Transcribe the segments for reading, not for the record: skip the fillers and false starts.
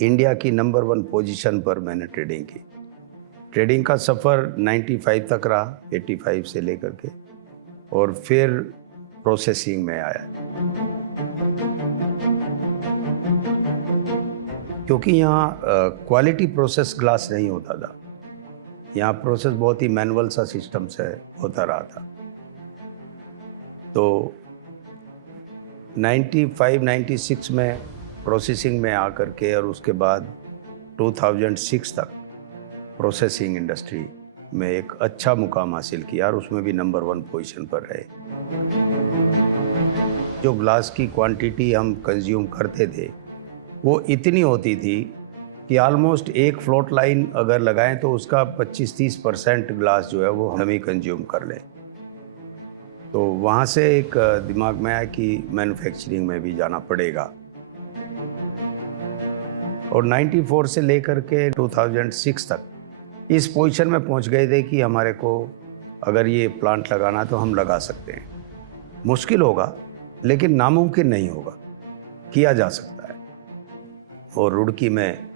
India की number 1 position पर मैंने ट्रेडिंग की। ट्रेडिंग का सफ़र 95 तक रहा, 85 से लेकर के, और फिर प्रोसेसिंग में आया। क्योंकि यहाँ क्वालिटी प्रोसेस ग्लास नहीं होता था, यहाँ प्रोसेस बहुत ही मैनुअल सा सिस्टम से होता रहा था। तो 95-96 में प्रोसेसिंग में आकर के, और उसके बाद 2006 तक प्रोसेसिंग इंडस्ट्री में एक अच्छा मुकाम हासिल किया, और उसमें भी नंबर 1 पोजीशन पर रहे। जो ग्लास की क्वांटिटी हम कंज्यूम करते थे वो इतनी होती थी कि ऑलमोस्ट एक फ्लोट लाइन अगर लगाएं तो उसका 25-30% ग्लास जो है वो हम ही कंज्यूम कर लें। तो वहाँ से एक दिमाग में आया कि मैन्युफैक्चरिंग में भी जाना पड़ेगा, और 94 से लेकर के 2006 तक इस पोजीशन में पहुँच गए थे कि हमारे को अगर ये प्लांट लगाना तो हम लगा सकते हैं। मुश्किल होगा लेकिन नामुमकिन नहीं होगा, किया जा सकता है। और रुड़की में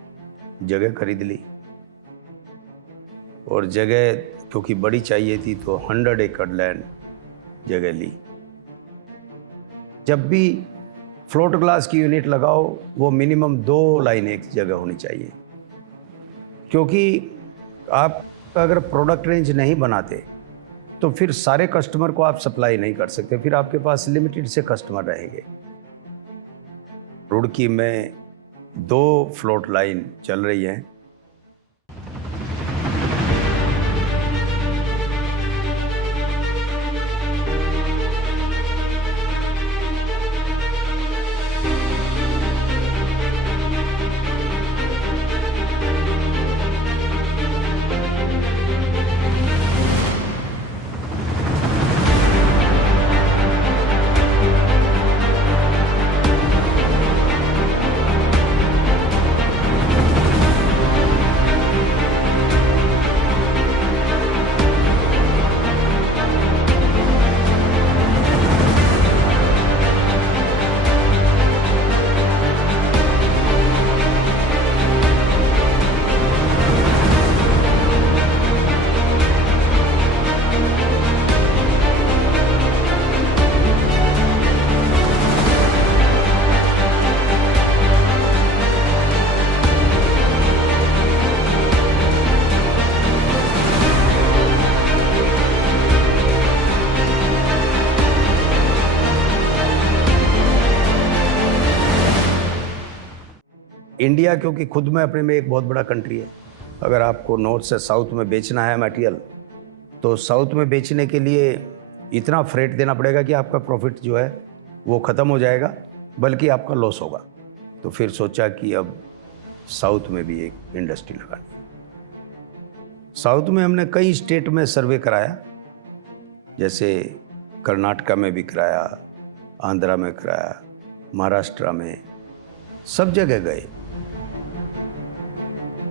जगह खरीद ली, और जगह क्योंकि बड़ी चाहिए थी तो 100 एकड़ लैंड जगह ली। जब भी फ्लोट ग्लास की यूनिट लगाओ वो मिनिमम 2 लाइन एक जगह होनी चाहिए, क्योंकि आप अगर प्रोडक्ट रेंज नहीं बनाते तो फिर सारे कस्टमर को आप सप्लाई नहीं कर सकते, फिर आपके पास लिमिटेड से कस्टमर रहेंगे। रुड़की में 2 फ्लोट लाइन चल रही हैं। इंडिया क्योंकि खुद में अपने में एक बहुत बड़ा कंट्री है, अगर आपको नॉर्थ से साउथ में बेचना है मटेरियल, तो साउथ में बेचने के लिए इतना फ्रेट देना पड़ेगा कि आपका प्रॉफिट जो है वो ख़त्म हो जाएगा, बल्कि आपका लॉस होगा। तो फिर सोचा कि अब साउथ में भी एक इंडस्ट्री लगानी है। साउथ में हमने कई स्टेट में सर्वे कराया, जैसे कर्नाटका में भी कराया, आंध्रा में कराया, महाराष्ट्र में, सब जगह गए।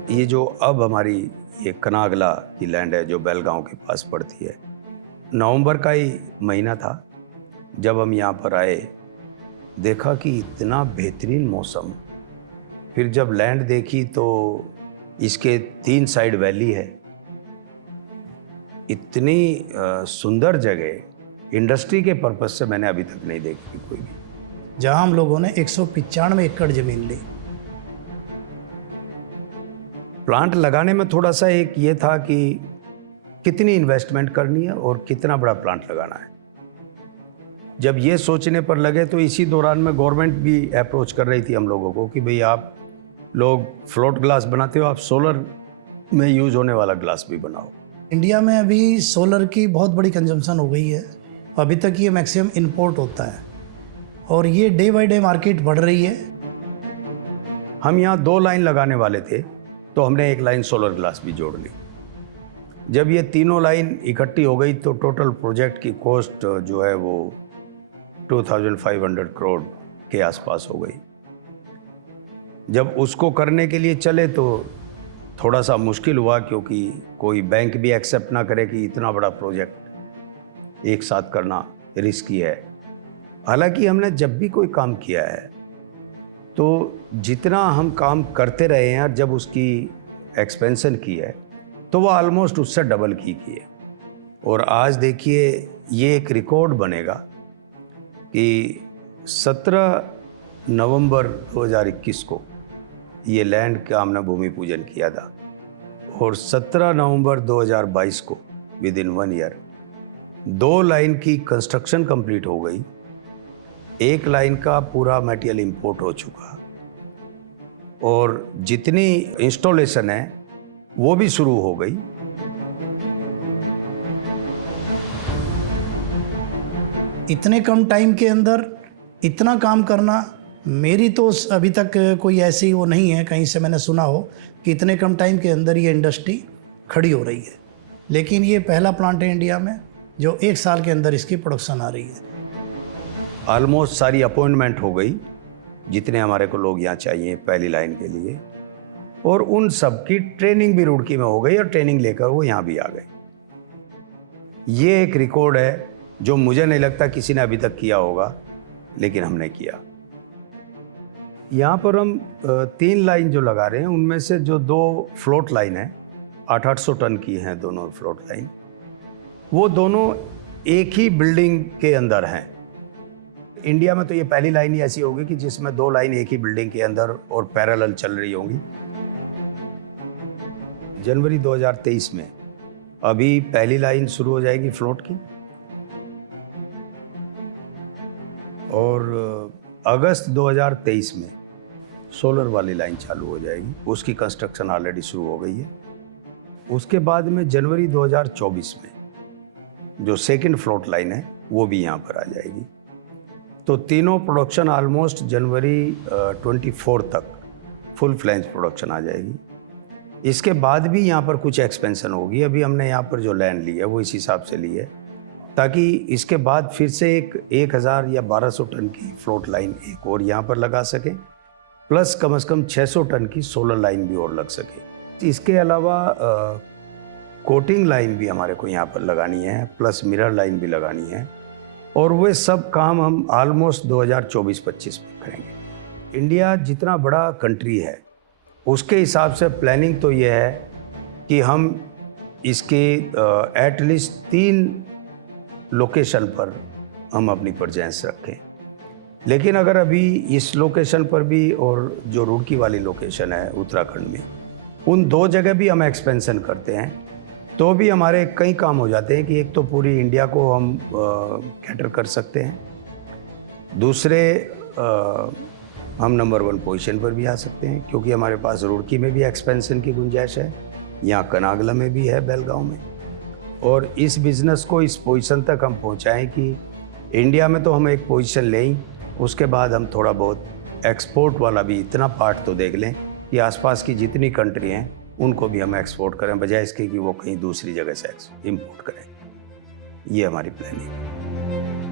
ये जो अब हमारी ये कनागला की लैंड है जो बेलगांव के पास पड़ती है, नवंबर का ही महीना था जब हम यहाँ पर आए, देखा कि इतना बेहतरीन मौसम। फिर जब लैंड देखी तो इसके 3 साइड वैली है, इतनी सुंदर जगह इंडस्ट्री के पर्पज से मैंने अभी तक नहीं देखी कोई भी। जहाँ हम लोगों ने 195 एकड़ जमीन ली। प्लांट लगाने में थोड़ा सा एक ये था कि कितनी इन्वेस्टमेंट करनी है और कितना बड़ा प्लांट लगाना है। जब ये सोचने पर लगे तो इसी दौरान में गवर्नमेंट भी अप्रोच कर रही थी हम लोगों को कि भाई आप लोग फ्लोट ग्लास बनाते हो, आप सोलर में यूज होने वाला ग्लास भी बनाओ। इंडिया में अभी सोलर की बहुत बड़ी कंजम्पशन हो गई है, अभी तक ये मैक्सिमम इंपोर्ट होता है, और ये डे बाय डे मार्केट बढ़ रही है। हम यहाँ 2 लाइन लगाने वाले थे, तो हमने 1 लाइन सोलर ग्लास भी जोड़ ली। जब ये तीनों लाइन इकट्ठी हो गई तो टोटल प्रोजेक्ट की कॉस्ट जो है वो 2500 करोड़ के आसपास हो गई। जब उसको करने के लिए चले तो थोड़ा सा मुश्किल हुआ, क्योंकि कोई बैंक भी एक्सेप्ट ना करे कि इतना बड़ा प्रोजेक्ट एक साथ करना रिस्की है। हालांकि हमने जब भी कोई काम किया है तो जितना हम काम करते रहे हैं और जब उसकी एक्सपेंशन की है तो वो ऑलमोस्ट उससे डबल की है। और आज देखिए ये एक रिकॉर्ड बनेगा कि 17 नवंबर 2021 को ये लैंड का हमने भूमि पूजन किया था और 17 नवंबर 2022 को विद इन 1 ईयर 2 लाइन की कंस्ट्रक्शन कंप्लीट हो गई, 1 लाइन का पूरा मटेरियल इंपोर्ट हो चुका और जितनी इंस्टॉलेशन है वो भी शुरू हो गई। इतने कम टाइम के अंदर इतना काम करना, मेरी तो अभी तक कोई ऐसी वो नहीं है कहीं से मैंने सुना हो कि इतने कम टाइम के अंदर ये इंडस्ट्री खड़ी हो रही है। लेकिन ये पहला प्लांट है इंडिया में जो 1 साल के अंदर इसकी प्रोडक्शन आ रही है। ऑलमोस्ट सारी अपॉइंटमेंट हो गई जितने हमारे को लोग यहाँ चाहिए पहली लाइन के लिए, और उन सब की ट्रेनिंग भी रुड़की में हो गई और ट्रेनिंग लेकर वो यहाँ भी आ गए। ये एक रिकॉर्ड है जो मुझे नहीं लगता किसी ने अभी तक किया होगा, लेकिन हमने किया। यहाँ पर हम 3 लाइन जो लगा रहे हैं उनमें से जो 2 फ्लोट लाइन है 800 टन की हैं दोनों फ्लोट लाइन, वो दोनों एक ही बिल्डिंग के अंदर हैं। इंडिया में तो ये पहली लाइन ही ऐसी होगी कि जिसमें 2 लाइन एक ही बिल्डिंग के अंदर और पैरेलल चल रही होंगी। जनवरी 2023 में अभी पहली लाइन शुरू हो जाएगी फ्लोट की और अगस्त 2023 में सोलर वाली लाइन चालू हो जाएगी, उसकी कंस्ट्रक्शन ऑलरेडी शुरू हो गई है। उसके बाद में जनवरी 2024 में जो सेकंड फ्लोट लाइन है वो भी यहाँ पर आ जाएगी। तो तीनों प्रोडक्शन ऑलमोस्ट जनवरी 24 तक फुल फ्लैंज प्रोडक्शन आ जाएगी। इसके बाद भी यहाँ पर कुछ एक्सपेंशन होगी। अभी हमने यहाँ पर जो लैंड ली है वो इस हिसाब से ली है ताकि इसके बाद फिर से एक 1000 या 1200 टन की फ्लोट लाइन एक और यहाँ पर लगा सके, प्लस कम से कम 600 टन की सोलर लाइन भी और लग सके। इसके अलावा कोटिंग लाइन भी हमारे को यहाँ पर लगानी है, प्लस मिरर लाइन भी लगानी है, और वे सब काम हम ऑलमोस्ट 2024-25 में करेंगे। इंडिया जितना बड़ा कंट्री है उसके हिसाब से प्लानिंग तो ये है कि हम इसके एटलीस्ट 3 लोकेशन पर हम अपनी प्रेजेंस रखें। लेकिन अगर अभी इस लोकेशन पर भी और जो रुड़की वाली लोकेशन है उत्तराखंड में, उन 2 जगह भी हम एक्सपेंशन करते हैं तो भी हमारे कई काम हो जाते हैं कि एक तो पूरी इंडिया को हम कैटर कर सकते हैं, दूसरे हम नंबर 1 पोजीशन पर भी आ सकते हैं क्योंकि हमारे पास रुड़की में भी एक्सपेंशन की गुंजाइश है, यहाँ कनागला में भी है, बेलगांव में, और इस बिज़नेस को इस पोजीशन तक हम पहुँचाएँ कि इंडिया में तो हम एक पोजीशन लें, उसके बाद हम थोड़ा बहुत एक्सपोर्ट वाला भी इतना पार्ट तो देख लें कि आसपास की जितनी कंट्री हैं उनको भी हम एक्सपोर्ट करें, बजाय इसके कि वो कहीं दूसरी जगह से इम्पोर्ट करें। ये हमारी प्लानिंग है।